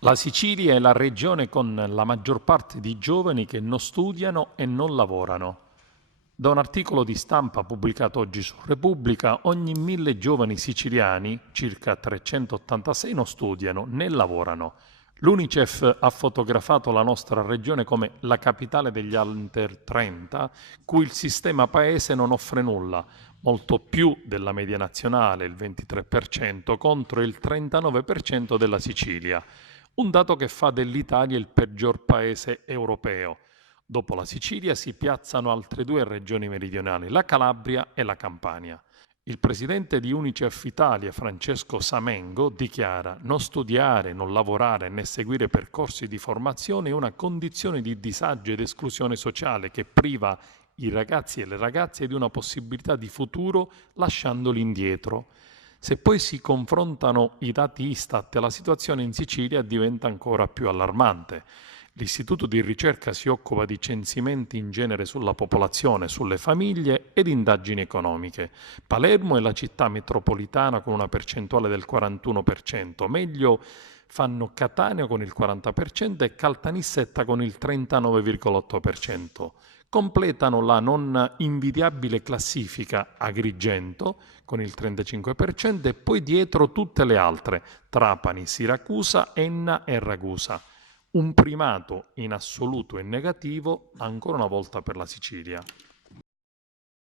La Sicilia è la regione con la maggior parte di giovani che non studiano e non lavorano. Da un articolo di stampa pubblicato oggi su Repubblica, ogni 1000 giovani siciliani, circa 386, non studiano né lavorano. L'UNICEF ha fotografato la nostra regione come la capitale degli under 30, cui il sistema paese non offre nulla, molto più della media nazionale, il 23%, contro il 39% della Sicilia. Un dato che fa dell'Italia il peggior paese europeo. Dopo la Sicilia si piazzano altre due regioni meridionali, la Calabria e la Campania. Il presidente di UNICEF Italia, Francesco Samengo, dichiara: non studiare, non lavorare né seguire percorsi di formazione è una condizione di disagio ed esclusione sociale che priva i ragazzi e le ragazze di una possibilità di futuro lasciandoli indietro. Se poi si confrontano i dati Istat, la situazione in Sicilia diventa ancora più allarmante. L'Istituto di ricerca si occupa di censimenti in genere sulla popolazione, sulle famiglie ed indagini economiche. Palermo è la città metropolitana con una percentuale del 41%, meglio fanno Catania con il 40% e Caltanissetta con il 39,8%. Completano la non invidiabile classifica Agrigento con il 35% e poi dietro tutte le altre, Trapani, Siracusa, Enna e Ragusa. Un primato in assoluto e negativo ancora una volta per la Sicilia.